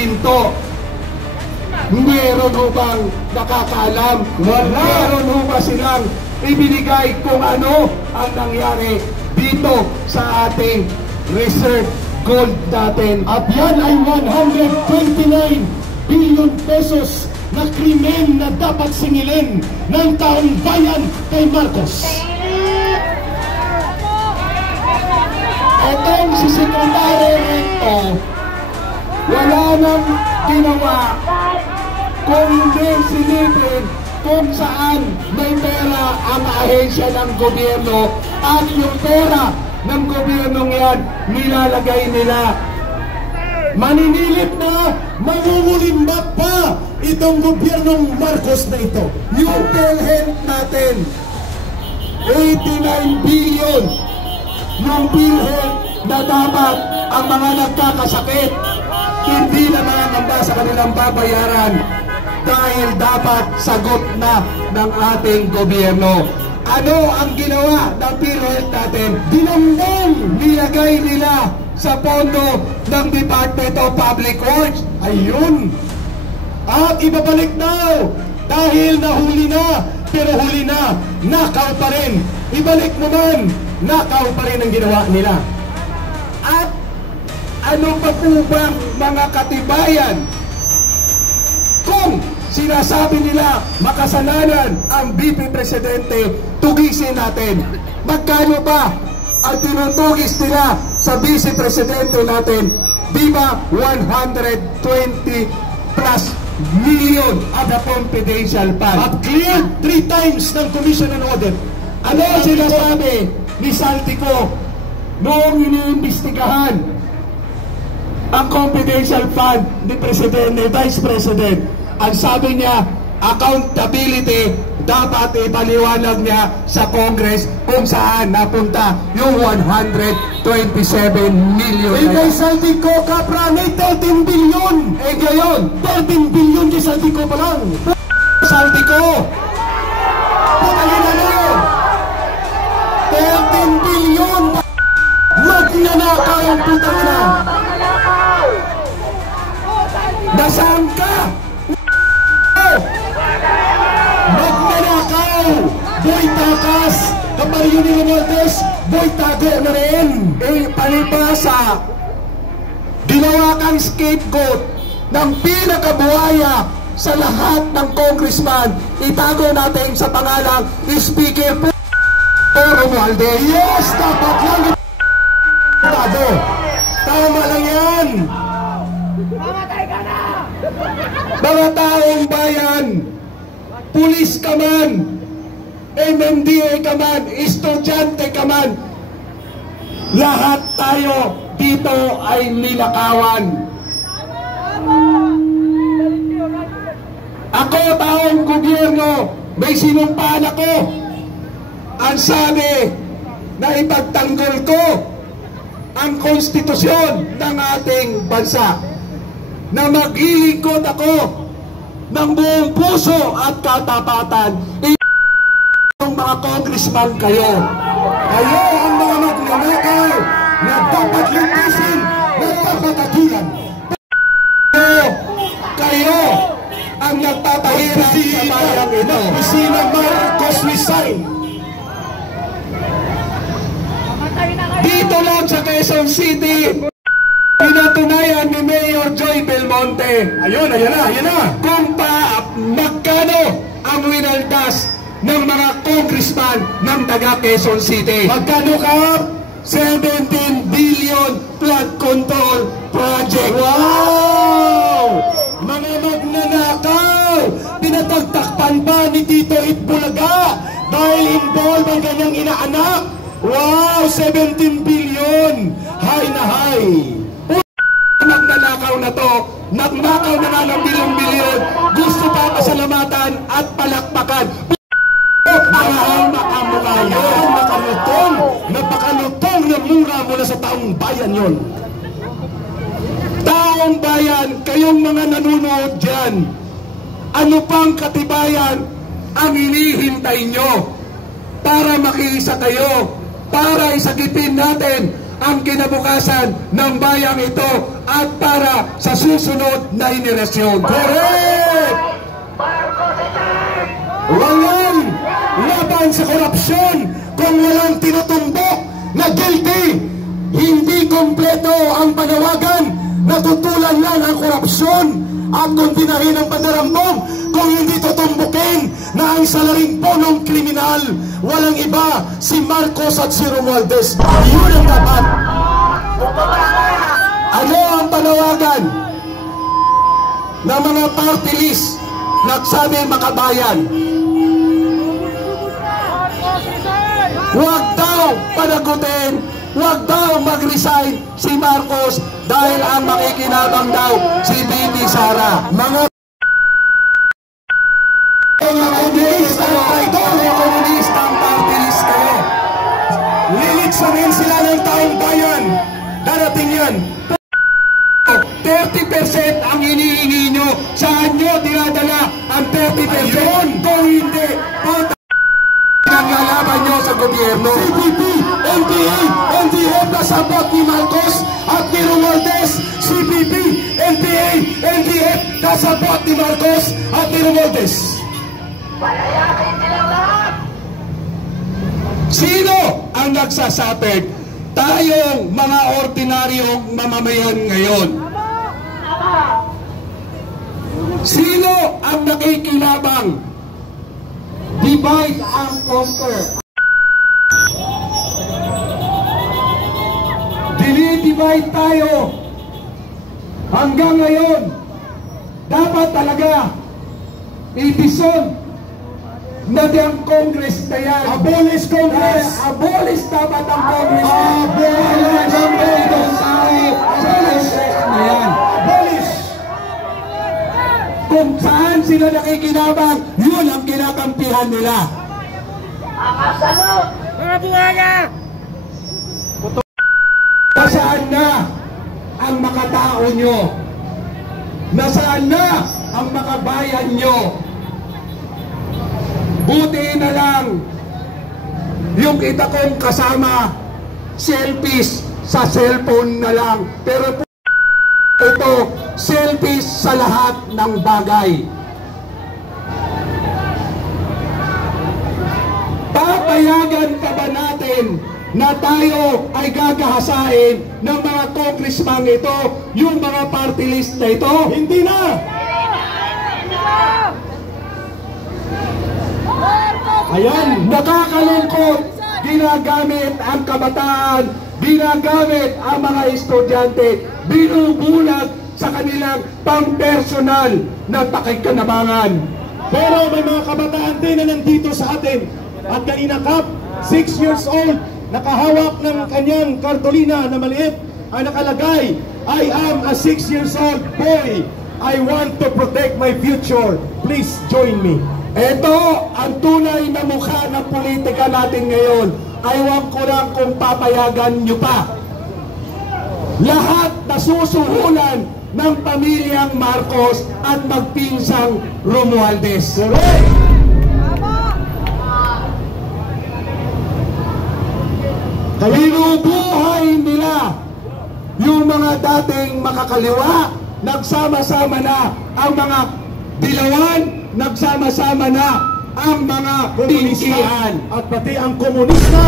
ginto. Meron ho bang nakakaalam? Meron ho ba silang ibinigay kung ano ang nangyari dito sa ating reserve gold natin? At yan ay 129 billion pesos na krimen na dapat singilin ng taong bayan kay Marcos. Etong si Secretary Recto, wala nang ginawa kundi silipin kung saan may pera ang ahensya ng gobyerno at yung pera ng gobyernong yan nilalagay nila. Maninilip na, mangungulimbat pa itong gobyernong Marcos na ito. Yung PhilHealth natin, 89 billion yung PhilHealth na dapat ang mga nagkakasakit hindi na mangamba sa kanilang babayaran dahil dapat sagot na ng ating gobyerno. Ano ang ginawa ng PhilHealth natin? Dinamdam, nilagay nila sa pondo ng Department of Public Works. Ayun. At ibabalik daw dahil nahuli na, pero huli na, nakaw pa rin. Ibalik mo man, nakaw pa rin ang ginawa nila. At ano pa po bang mga katibayan kung sinasabi nila makasalanan ang VP Presidente, tugisin natin. Magkano pa ang tinutugis nila sa Vice Presidente natin? Di ba 120 plus million at the confidential fund? At cleared 3 times ng Commission on Audit. Ano sinasabi ni Saltico noong iniimbestigahan ang confidential fund ni Presidente, Vice President? Ang sabi niya, accountability, dapat ipaliwanag niya sa Congress kung saan napunta yung 127 million. Eh kay Saltico, Kapra, may 13 billion. Eh ngayon, 13 billion kay Saltico pa lang. Saltico! Pagkalin na lang. 13 billion. Magnanakaw ang putang na. Nasaan ka? Magnanakaw! Boy takas! Kapag yun ni Romualdez, boy tago na rin! Eh, palibasa, ginawa kang scapegoat ng pinakabuhaya sa lahat ng congressman. Itago natin sa pangalang Speaker po Romualdez. Yes! Dapat lang ito! Tama lang yan! Mga taong bayan, pulis ka man, MMDA ka man, estudyante ka man, lahat tayo dito ay nilakawan. Ako, taong gobyerno, may sinumpaan ako. Ang sabi na ipagtanggol ko ang konstitusyon ng ating bansa, na maglilingkod ako ng buong puso at katapatan. Yung mga congressman kayo, kayo ang mga magnanakaw na dapat lintisin, na dapat agilan. Kayo ang nagpapahirap sa bayang ito. Sina Marcos resign. Dito lang sa Quezon City, pinatunayan ni Mayor Joy Belmonte. Ayun, ayan na. Kung magkano ang winaldas ng mga congressman ng taga Quezon City. Magkano ka? 17 billion flood control project. Wow! Mga magnanakaw! Pinatagtakpan pa ni Tito Itbulaga dahil involved ang kanyang inaanak. Wow! 17 billion! Hay na hay! Magnanakaw na to, nagnakaw na nga ng bilyon-bilyon, gusto pa pasalamatan at palakpakan. Mahal makamukha yun, nakalutong, napakalutong na mura mula sa taong bayan yun. Taong bayan, kayong mga nanunood dyan, ano pang katibayan ang hinihintay nyo para makiisa kayo, para isagipin natin ang kinabukasan ng bayang ito at para sa susunod na henerasyon. Correct! Walang laban sa korupsyon kung walang tinutumbok na guilty. Hindi kompleto ang panawagan na tutulan lang ang korupsyon at kundinahin ang pandarambong kung hindi tutumbukin na ang salaring punong kriminal. Walang iba, si Marcos at si Romualdez. Yun ang dapat. Ano ang panawagan ng mga party list nagsabing makabayan? Huwag daw panagutin, huwag daw mag-resign si Marcos dahil ang makikinabang daw si Bibi Sara. Mga komunista ito, komunista ang party list kayo. Lilitsamin sila ng taong bayan. Darating yan. 30% ang hinihingi nyo. Saan nyo dinadala ang 30%? Kung hindi, ang lalaban nyo sa gobyerno. CPP, NPA, NDF kasabot ni Marcos at ni Romualdez. CPP, NPA, NDF kasabot ni Marcos at ni Romualdez. Palayakin silang lahat! Sino ang nagsasapit? Tayong mga ordinaryong mamamayan ngayon. Sino ang nakikilabang? Divide and conquer. Dinidivide tayo. Hanggang ngayon, dapat talaga i-dissolve na ang Congress na yan. Abolish Congress! Abolish dapat ang Congress. Abolish ang itong tao sa Congress na yan. Abolish! Kung saan sila nakikinabang, yun ang kinakampihan nila. Makasalot! Mga buhaya! Nasaan na ang makatao nyo? Nasaan na ang makabayan nyo? Buti na lang yung kita kong kasama selfies sa cellphone na lang, pero ito selfies sa lahat ng bagay. Papayagan pa ba natin na tayo ay gagahasain ng mga congressman ito, yung mga party list na ito? Hindi na! Ayan, nakakalungkot, ginagamit ang kabataan, ginagamit ang mga estudyante, binubulag sa kanilang pang-personal na pakikinabangan. Pero may mga kabataan din na nandito sa atin. At kanina Kap, 6 years old, nakahawak ng kanyang kartolina na maliit, ay nakalagay, I am a 6 years old boy. I want to protect my future. Please join me. Ito ang tunay na mukha ng politika natin ngayon. Aywan ko lang kung papayagan nyo pa. Lahat nasusuhulan ng pamilyang Marcos at magpinsang Romualdez. Binubuhay nila yung mga dating makakaliwa. Nagsama-sama na ang mga dilawan, nagsama-sama na ang mga Komunista tingkihan. at pati ang komunista.